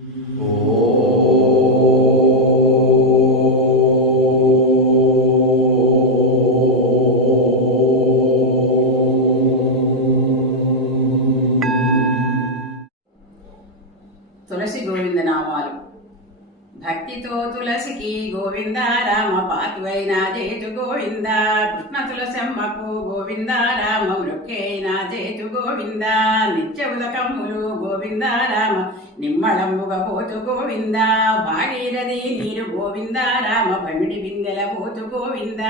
తులసి భక్తితో తులసికి గోవింద రామ పాతివైన జేతు గోవింద కృష్ణ తులసమ్మకు గోవింద రామ మృక్కేన జేతు గోవింద నిత్య ఉదకమ్ములు గోవింద రామ నిమ్మళంబుగ పోతు గోవింద భాగీరథి నీరు గోవింద రామ పమిడి బిందెల పోతు గోవింద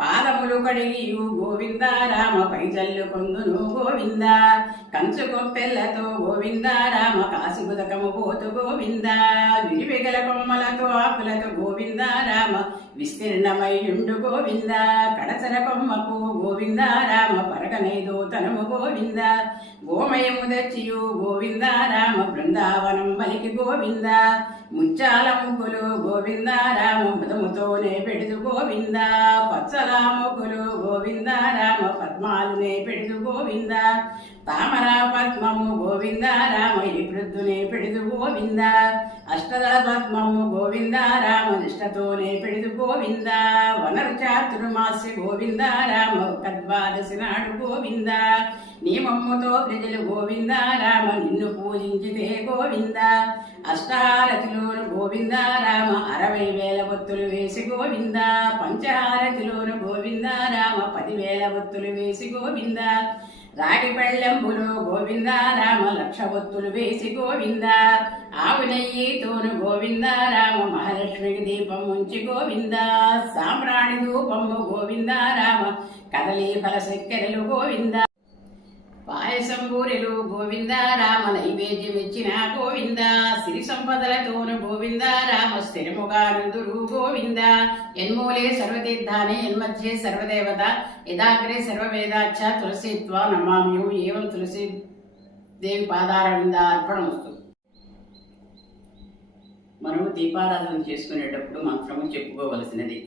పాదములు కడిగియు గోవింద రామ పైజల్లు కొందును గోవింద కంచు కొప్పెల్లతో గోవింద రామ కాసి బుదకము పోతు గోవింద విరివిగల కొమ్మలతో ఆకులతో గోవింద రామ విస్తీర్ణమయ్యుండు గోవింద కడసర కొమ్మకు గోవింద రామ పరగనైదో తనము గోవింద గోమయము దచ్చియు గోవింద రామ బృందావనం బలికి గోవింద ముచ్చాల ముగ్గులు గోవింద రామ మృతముతోనే పెడుదు గోవింద పచ్చల ముగ్గులు గోవింద రామ పద్మాలునే పెడుదు గోవింద తామర పద్మము గోవింద రామ ఈ పెడుదు గోవింద అష్టదళ పద్మము గోవింద రామ నిష్టతోనే పెడుదు గోవింద. వనరు చాతుర్మాస్య గోవింద రామ కద్వాదశి నాడు గోవింద. నియమముతో ప్రజలు గోవింద రామ నిన్ను పూజించితే గోవింద. అష్టారతిలోను గోవింద రామ అరవై వేల ఒత్తులు వేసి గోవింద. పంచహారతిలోను గోవింద రామ పదివేల ఒత్తులు వేసి గోవింద. రాగి పళ్ళెంబులు గోవింద రామ లక్ష ఒత్తులు వేసి గోవింద. ఆవు నెయ్యితోను గోవింద రామ మహాలక్ష్మికి దీపం ఉంచి గోవింద సామ్రాణి ధూపము గోవింద రామ కదలి ఫల చక్కెరలు గోవింద. పాయసం బూరెలు గోవింద రామ నైవేద్యం ఇచ్చిన గోవింద సిరి సంపదలతోను గోవింద రామ స్థిరముగానందురు గోవింద. ఎన్మూలే సర్వతీర్థాని ఎన్మధ్యే సర్వదేవత యదాగ్రే సర్వవేదాచ తులసిత్వ నమామ్యం ఏవం తులసి దేవి పాదారవింద అర్పణం వస్తుంది మనము దీపారాధన చేసుకునేటప్పుడు మంత్రము చెప్పుకోవలసినది.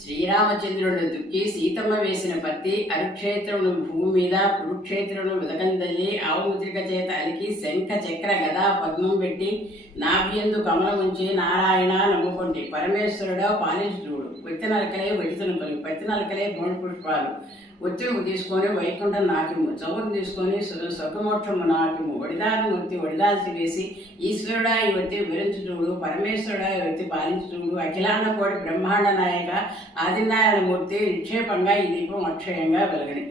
శ్రీరామచంద్రుడు దుక్కి సీతమ్మ వేసిన పత్తి అరుక్షేత్రమును భూమి మీద కురుక్షేత్రమును విదకందల్లి ఆవుముద్రిక చేత అలికి శంఖ చక్ర గదా పద్మం పెట్టి నాభ్యందు కమలం ఉంచి నారాయణ నమ్ముకుంటే పరమేశ్వరుడు పాలించుడు. వెత్తి నలకలే వెడితనుకలు పత్తి నలకలే పుష్పాలు. ఉద్యోగం తీసుకొని వైకుంఠం నాట్యము చౌరు తీసుకొని సుఖమోక్షము నాట్యము వడిదారం వృత్తి వడిదాల్సి వేసి ఈశ్వరుడా ఈ ఒత్తి విరించుడు పరమేశ్వరుడా ఈ ఒత్తి పాలించుడు అఖిలాండ కోటి బ్రహ్మాండ నాయక ఆదినారాయణ మూర్తి నిక్షేపంగా ఈ దీపం అక్షయంగా వెలగని.